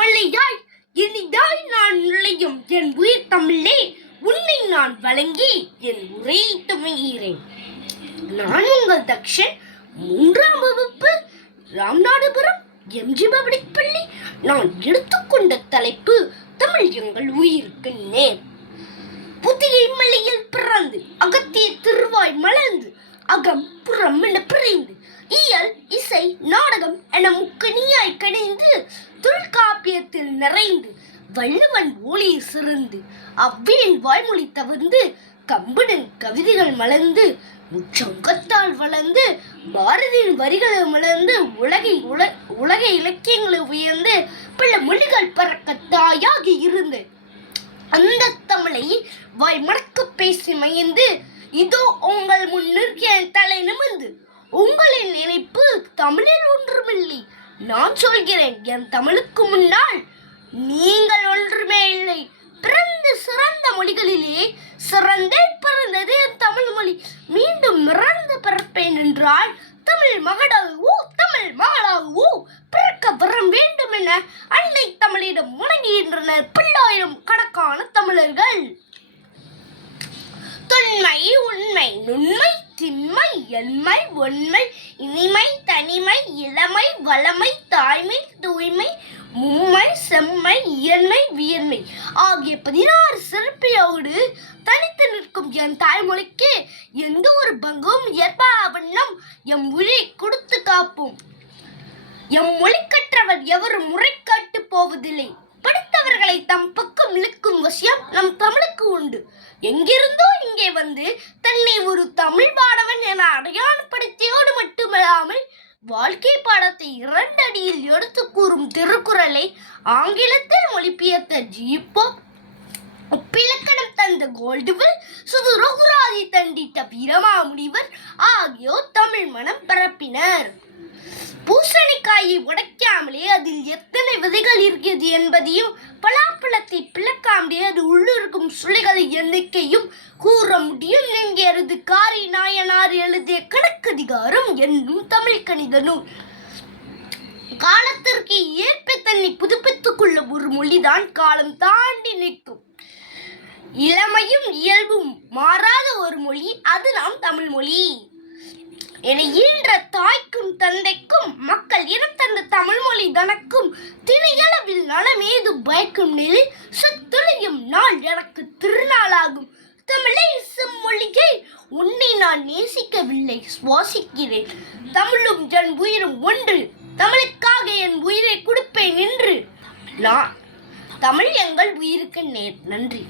மழையாய் இனிதாய் நான் நுழையும் என் உயிர் தமிழே, உன்னை நான் வழங்கி என் உரையை துவங்குகிறேன். நான் உங்கள் தக்ஷன், 3ஆம் வகுப்பு, ராமநாதபுரம் எம்ஜி பப்ளிக் பள்ளி. நான் எடுத்துக்கொண்ட தலைப்பு தமிழ் எங்கள் உயிருக்கு நேர். புதிய மலையில் பிறந்து அகத்திய திருவாய் மலர்ந்து அகம் புறம் என பிரிந்து இயல் இசை நாடகம் என முக்கணியாய் கணிந்து தொல்காப்பியத்தில் நிறைந்து வள்ளுவன் ஒளி சிறந்து அவ்வின் வாய்மொழி தவிர்ந்து கம்பனின் கவிதைகள் மலர்ந்து முச்சங்கத்தால் வளர்ந்து பாரதியின் வரிகளை மலர்ந்து உலக இலக்கியங்களை உயர்ந்து பல மொழிகள் பறக்க தாயாகி இருந்து அந்த தமிழை வாய் மணக்க பேசி மயந்து இதோ உங்கள் முன் நிற்கிய தலை நிமிர்ந்து உங்களின் நினைப்பு தமிழில் ஒன்றுமில்லை. நான் சொல்கிறேன், என் தமிழுக்கு முன்னால் நீங்கள் ஒன்றுமே இல்லை. பிறந்து சிறந்த மொழிகளிலே சிறந்தே பிறந்தது என் தமிழ் மொழி. மீண்டும் இறந்து பிறப்பேன் என்றால் தமிழ் மகளாகவோ தமிழ் மகளாகவோ பிறக்க வரம் வேண்டும் என அன்னை தமிழிடம் முழங்குகின்றனர் பல்லாயிரம் கணக்கான தமிழர்கள். தொன்மை உண்மை நுண்மை திண்மை எண்மை ஒன்மை இனிமை தனிமை இளமை வளமை தாய்மை தூய்மை மும்மை செம்மை இயன்மை வியன்மை ஆகிய 16 சிறப்பியோடு தனித்து நிற்கும் என் தாய்மொழிக்கு எந்த ஒரு பங்கும் ஏற்பா வண்ணம் எம் உயிரை கொடுத்து காப்போம். எம் மொழி கற்றவர் எவரும் முறை காட்டு போவதில்லை. படித்தவர்களை தம் பக்கம் இழுக்கும் வசியம் நம் தமிழுக்கு உண்டு. எங்கிருந்தோ இங்கே வந்து தன்னை ஒரு தமிழ் பாடவன் என அடையாளப்படுத்தியோடு மட்டுமில்லாமல் வாழ்க்கை பாடத்தை 2 அடியில் எடுத்து கூறும் திருக்குறளை ஆங்கிலத்தில் மொழிபெயர்த்த ஜீப்போ, ஒப்பிலக்கணம் தந்த கோல்டுவெல், சுதுரகுராதி தண்டித்த வீரமாமுனிவர் ஆகியோர் தமிழ் மனம் பரப்பினர். பூசணிக்காயை உடைக்காமலே அதில் எத்தனை விதைகள் இருக்கிறது என்பதையும் பலாப்பழத்தை பிளக்காமலே அது உள்ளிருக்கும் சுளைகளின் எண்ணிக்கையும் கூற முடியும் என்கிறது காரி நாயனார் எழுதிய கணக்கதிகாரம் என்னும் தமிழ் கணித நூல். காலத்திற்கு ஏற்ப தன்னை புதுப்பித்துக் கொள்ள ஒரு மொழிதான் காலம் தாண்டி நிற்கும். இளமையும் இயல்பும் மாறாத ஒரு மொழி, அது நாம் தமிழ் மொழி. என ஈன்ற தாய்க்கும் தந்தைக்கும் மக்கள் இனம் தந்த தமிழ் மொழி தனக்கும் திணையளவில் நலமேது பயக்கும் நிலையில் சுத்தொழியும் நாள் எனக்கு திருநாளாகும். தமிழை செம்மொழியை உன்னை நான் நேசிக்கவில்லை, சுவாசிக்கிறேன். தமிழும் என் உயிரும் ஒன்று, தமிழுக்காக என் உயிரை கொடுப்பேன் என்று. நான் தமிழ் எங்கள் உயிருக்கு நேர். நன்றி.